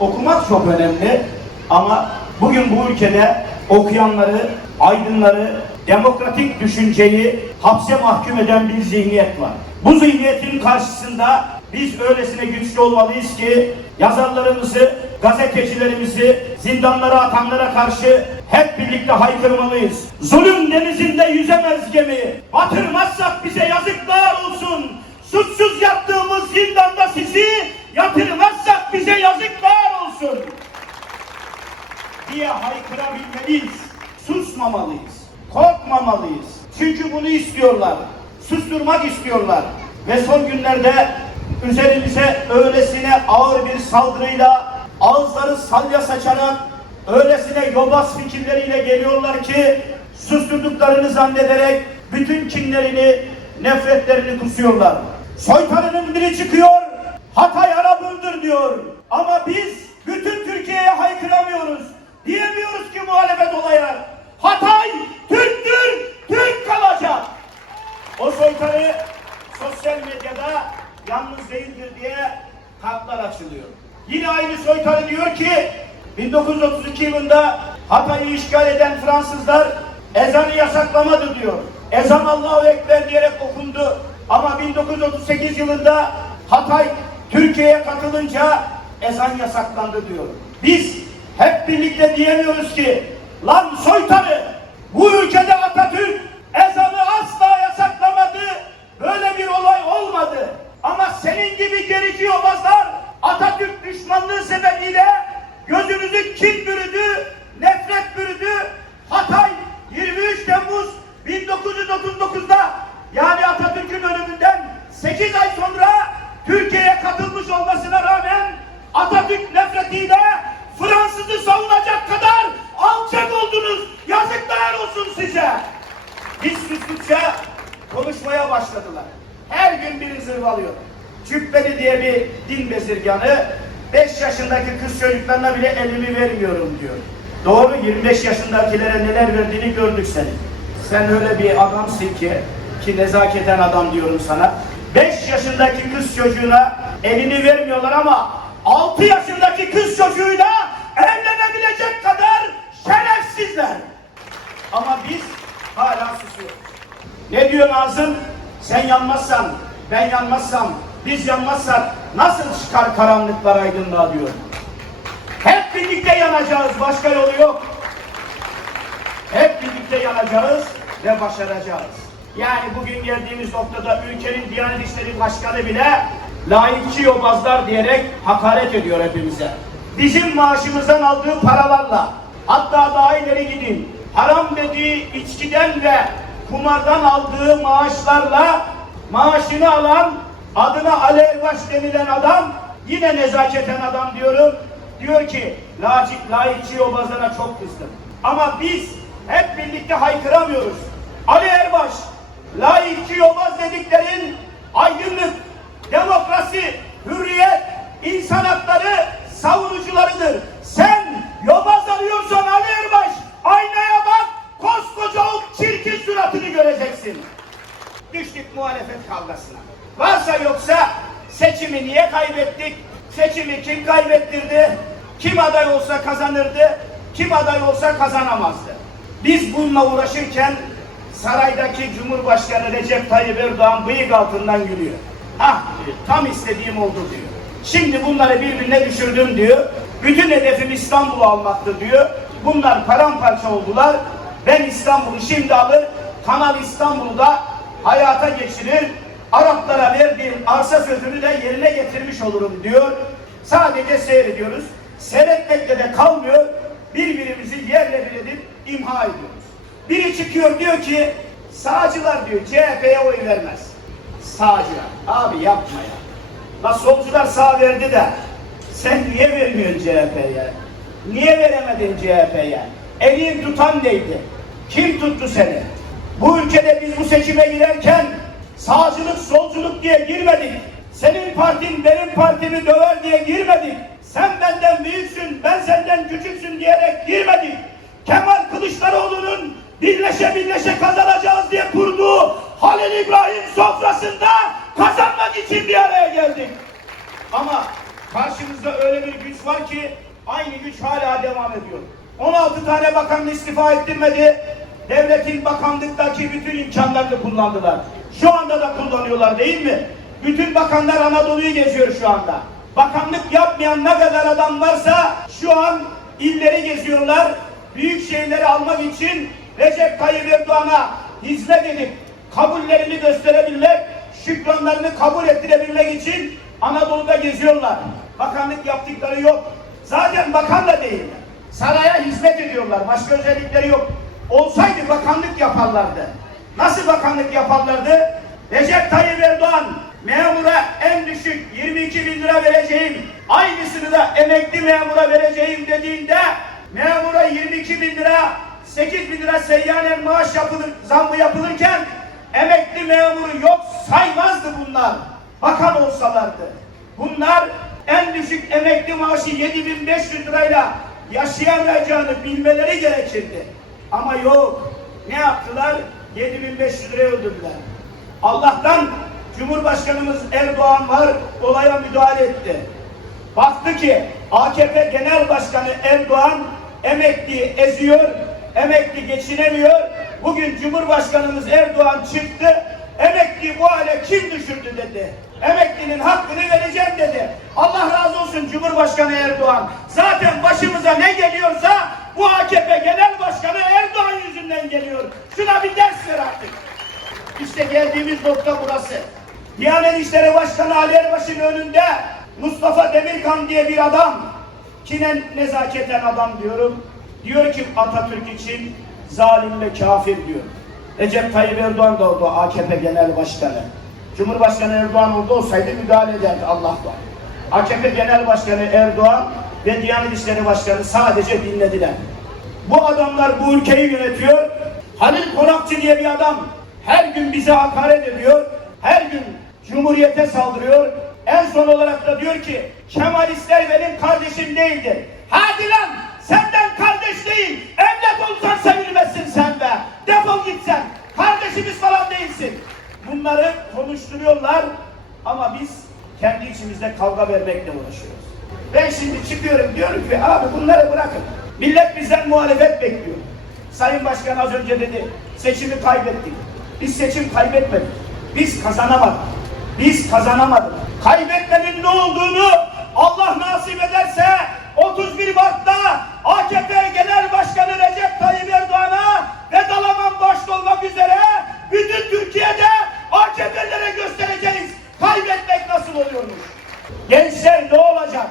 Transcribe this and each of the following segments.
Okumak çok önemli ama bugün bu ülkede okuyanları, aydınları, demokratik düşünceyi hapse mahkum eden bir zihniyet var. Bu zihniyetin karşısında biz öylesine güçlü olmalıyız ki yazarlarımızı, gazetecilerimizi zindanlara atanlara karşı hep birlikte haykırmalıyız. Zulüm denizinde yüzemez gemi. Batırmazsak bize yazıklar olsun. Suçsuz yattığımız zindanda sizi yatırmazsak bize yazıklar olsun diye haykırabilmeliyiz. Susmamalıyız. Korkmamalıyız. Çünkü bunu istiyorlar. Susturmak istiyorlar. Ve son günlerde üzerimize öylesine ağır bir saldırıyla ağızları salya saçarak öylesine yobaz fikirleriyle geliyorlar ki susturduklarını zannederek bütün kinlerini, nefretlerini kusuyorlar. Soytarının biri çıkıyor, Hatay Arap'ındır diyor. Ama biz bütün Türkiye'ye haykıramıyoruz. Diyemiyoruz ki muhalefet olaya. Hatay Türktür, Türk kalacak. O soytarı sosyal medyada yalnız değildir diye kartlar açılıyor. Yine aynı soytarı diyor ki 1932 yılında Hatay'ı işgal eden Fransızlar ezanı yasaklamadı diyor. Ezan Allahu Ekber diyerek okundu. Ama 1938 yılında Hatay Türkiye'ye katılınca ezan yasaklandı diyor. Biz hep birlikte diyemiyoruz ki lan soytarı bu ülkede Atatürk ezanı asla yasaklamadı. Böyle bir olay olmadı. Ama senin gibi gerici yobazlar Atatürk düşmanlığı sebebiyle gözümüzü kin bürüdü, başladılar. Her gün biri zırvalıyor. Cübbeli diye bir din bezirganı 5 yaşındaki kız çocuklarına bile elimi vermiyorum diyor. Doğru 25 yaşındakilere neler verdiğini gördük senin. Sen öyle bir adamsın ki ki nezaketen adam diyorum sana. 5 yaşındaki kız çocuğuna elini vermiyorlar ama 6 yaşındaki kız çocuğuyla evlenebilecek kadar şerefsizler. Ama biz hala susuyoruz. Ne diyor Nazım? Sen yanmazsan, ben yanmazsam, biz yanmazsak nasıl çıkar karanlıklar aydınlığa diyor. Hep birlikte yanacağız, başka yolu yok. Hep birlikte yanacağız ve başaracağız. Yani bugün geldiğimiz noktada ülkenin Diyanet İşleri Başkanı bile laikçi yobazlar diyerek hakaret ediyor hepimize. Bizim maaşımızdan aldığı paralarla, hatta daha ileri gidin, haram dediği içkiden ve kumardan aldığı maaşlarla maaşını alan adına Ali Erbaş denilen adam yine nezaketen adam diyorum diyor ki laik, laikçi yobazlara çok kızdım. Ama biz hep birlikte haykıramıyoruz. Ali Erbaş laikçi yobaz dediklerin aydınlık, demokrasi, hürriyet, insan hakları savunucularıdır. Sen yobaz arıyorsan Ali Erbaş aynaya bak koskoca çirkin suratını göreceksin. Düştük muhalefet kavgasına. Varsa yoksa seçimi niye kaybettik? Seçimi kim kaybettirdi? Kim aday olsa kazanırdı? Kim aday olsa kazanamazdı? Biz bununla uğraşırken saraydaki Cumhurbaşkanı Recep Tayyip Erdoğan bıyık altından gülüyor. Ah tam istediğim oldu diyor. Şimdi bunları birbirine düşürdüm diyor. Bütün hedefim İstanbul'u almaktı diyor. Bunlar paramparça oldular. Ben İstanbul'u şimdi alır, Kanal İstanbul'u da hayata geçirir. Araplara verdiğim arsa sözünü de yerine getirmiş olurum diyor. Sadece seyrediyoruz. Seyretmekle de kalmıyor. Birbirimizi yerle bir edip imha ediyoruz. Biri çıkıyor diyor ki sağcılar diyor CHP'ye oy vermez. Sağcılar. Abi yapma ya. La solcular sağ verdi de sen niye vermiyorsun CHP'ye? Niye veremedin CHP'ye? Elin tutan neydi? Kim tuttu seni? Bu ülkede biz bu seçime girerken sağcılık, solculuk diye girmedik. Senin partin benim partimi döver diye girmedik. Sen benden büyüksün, ben senden küçüksün diyerek girmedik. Kemal Kılıçdaroğlu'nun birleşe birleşe kazanacağız diye kurduğu Halil İbrahim sofrasında kazanmak için bir araya geldik. Ama karşımızda öyle bir güç var ki aynı güç hala devam ediyor istifa ettirmedi. Devletin bakanlıktaki bütün imkanlarını kullandılar. Şu anda da kullanıyorlar değil mi? Bütün bakanlar Anadolu'yu geziyor şu anda. Bakanlık yapmayan ne kadar adam varsa şu an illeri geziyorlar. Büyük şeyleri almak için Recep Tayyip Erdoğan'a hizmet edip kabullerini gösterebilmek, şükranlarını kabul ettirebilmek için Anadolu'da geziyorlar. Bakanlık yaptıkları yok. Zaten bakan da değiller. Saraya hizmet ediyorlar. Başka özellikleri yok. Olsaydı bakanlık yaparlardı. Nasıl bakanlık yaparlardı? Recep Tayyip Erdoğan memura en düşük 22 bin lira vereceğim, aynısını da emekli memura vereceğim dediğinde memura 22 bin lira, 8 bin lira seyyanen maaş yapılır, zammı yapılırken emekli memuru yok saymazdı bunlar. Bakan olsalardı. Bunlar en düşük emekli maaşı 7500 lirayla yaşayamayacağını bilmeleri gerekirdi. Ama yok. Ne yaptılar? 7500 liraya öldürdüler. Allah'tan Cumhurbaşkanımız Erdoğan var, olaya müdahale etti. Baktı ki AKP Genel Başkanı Erdoğan emekli eziyor, emekli geçinemiyor. Bugün Cumhurbaşkanımız Erdoğan çıktı, emekli bu hale kim düşürdü dedi. Emeklinin hakkını vereceğim dedi. Allah olsun Cumhurbaşkanı Erdoğan. Zaten başımıza ne geliyorsa bu AKP Genel Başkanı Erdoğan yüzünden geliyor. Şuna bir ders ver artık. İşte geldiğimiz nokta burası. Diyanet İşleri Başkanı Ali Erbaş'ın önünde Mustafa Demirkan diye bir adam, kine nezaketen adam diyorum, diyor ki Atatürk için zalim ve kafir diyor. Recep Tayyip Erdoğan da orada AKP Genel Başkanı. Cumhurbaşkanı Erdoğan orada olsaydı müdahale ederdi Allah var. AKP Genel Başkanı Erdoğan ve Diyanet İşleri Başkanı sadece dinlediler. Bu adamlar bu ülkeyi yönetiyor. Halil Konakçı diye bir adam her gün bize hakaret ediyor. Her gün Cumhuriyete saldırıyor. En son olarak da diyor ki Kemalistler benim kardeşim değildir. Hadi lan senden kardeş değil. Evlat olsan sevilmezsin sen be. Defol git sen. Kardeşimiz falan değilsin. Bunları konuşturuyorlar ama biz kendi içimizde kavga vermekle uğraşıyoruz. Ben şimdi çıkıyorum diyorum ki abi bunları bırakın. Millet bizden muhalefet bekliyor. Sayın Başkan az önce dedi seçimi kaybettik. Biz seçim kaybetmedik. Biz kazanamadık. Biz kazanamadık. Kaybetmenin ne olduğunu Allah nasip ederse 31 Mart'ta AKP Genel Başkanı Recep Tayyip Erdoğan'a ve Dalaman başta olmak üzere bütün Türkiye'de AKP'lere göstereceğiz. Kaybetmek nasıl oluyormuş? Gençler ne olacak?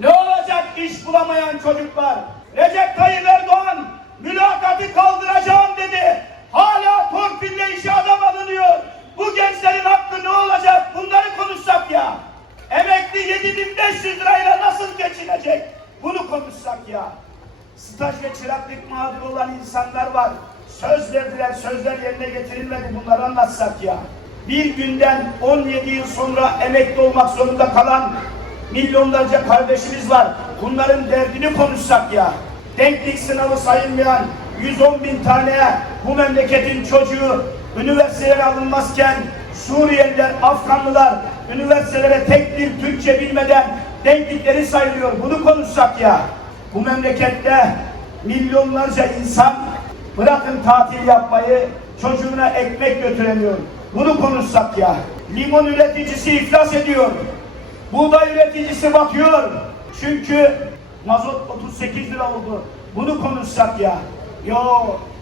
Ne olacak iş bulamayan çocuklar? Recep Tayyip Erdoğan mülakatı kaldıracağım dedi. Hala torpille işe adam alınıyor. Bu gençlerin hakkı ne olacak? Bunları konuşsak ya. Emekli 7500 lirayla nasıl geçinecek? Bunu konuşsak ya. Staj ve çıraklık mağdur olan insanlar var. Söz verdiler, sözler yerine getirilmedi. Bunları anlatsak ya. Bir günden 17 yıl sonra emekli olmak zorunda kalan milyonlarca kardeşimiz var. Bunların derdini konuşsak ya. Denklik sınavı sayılmayan 110 bin tane bu memleketin çocuğu üniversitelere alınmazken Suriyeliler, Afganlılar üniversitelere tek bir Türkçe bilmeden denklikleri sayılıyor. Bunu konuşsak ya. Bu memlekette milyonlarca insan bırakın tatil yapmayı çocuğuna ekmek götüremiyor. Bunu konuşsak ya. Limon üreticisi iflas ediyor. Buğday üreticisi batıyor. Çünkü mazot 38 lira oldu. Bunu konuşsak ya. Yo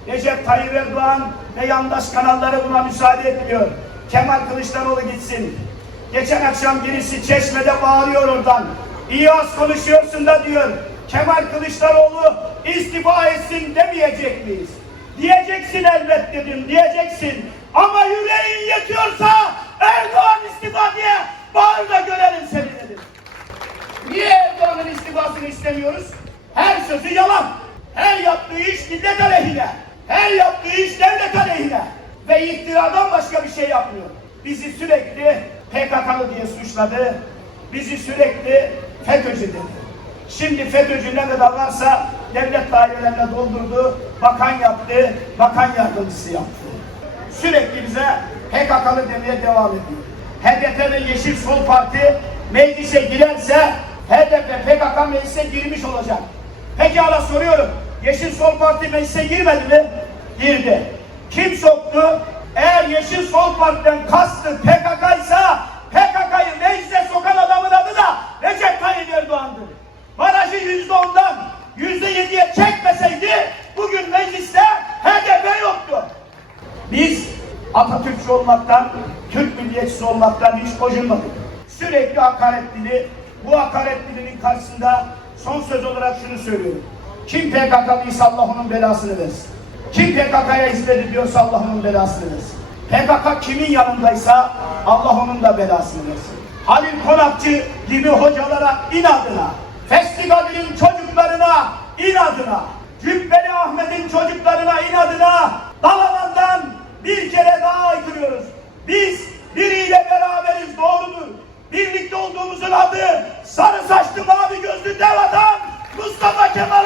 Recep Tayyip Erdoğan ve yandaş kanalları buna müsaade etmiyor. Kemal Kılıçdaroğlu gitsin. Geçen akşam birisi çeşmede bağırıyor oradan. İyi az konuşuyorsun da diyor. Kemal Kılıçdaroğlu istifa etsin demeyecek miyiz? Diyeceksin elbet dedim diyeceksin. Ama yüreğin yetiyorsa Erdoğan istifa diye bağır da görelim seni dedim. Niye Erdoğan'ın istifasını istemiyoruz? Her sözü yalan. Her yaptığı iş millet aleyhine. Her yaptığı iş devlet aleyhine. Ve iftiradan başka bir şey yapmıyor. Bizi sürekli PKK'lı diye suçladı. Bizi sürekli FETÖ'cü dedi. Şimdi FETÖ'cü ne kadar varsa devlet dairelerine doldurdu. Bakan yaptı, bakan yardımcısı yaptı. Sürekli bize PKK'lı demeye devam ediyor. HDP ve Yeşil Sol Parti meclise girerse HDP PKK meclise girmiş olacak. Pekala soruyorum. Yeşil Sol Parti meclise girmedi mi? Girdi. Kim soktu? Eğer Yeşil Sol Parti'den kastı PKK ise PKK'yı meclise sokan adamın adı da Recep Tayyip Erdoğan'dır. Barajı yüzde ondan yüzde yediye çekmeseydi bugün mecliste HDP yoktu. Biz Atatürkçü olmaktan, Türk milliyetçisi olmaktan hiç gocunmadık. Sürekli hakaret dili, bu hakaret dilinin karşısında son söz olarak şunu söylüyorum. Kim PKK'lıysa Allah onun belasını versin. Kim PKK'ya hizmet ediyorsa Allah onun belasını versin. PKK kimin yanındaysa Allah onun da belasını versin. Halil Konakçı gibi hocalara inadına, festivalin çocuklarına inadına, Cübbeli Ahmet'in çocuklarına inadına Dalaman'dan bir kere daha aykırıyoruz. Biz biriyle beraberiz doğrudur. Birlikte olduğumuzun adı sarı saçlı mavi gözlü dev adam Mustafa Kemal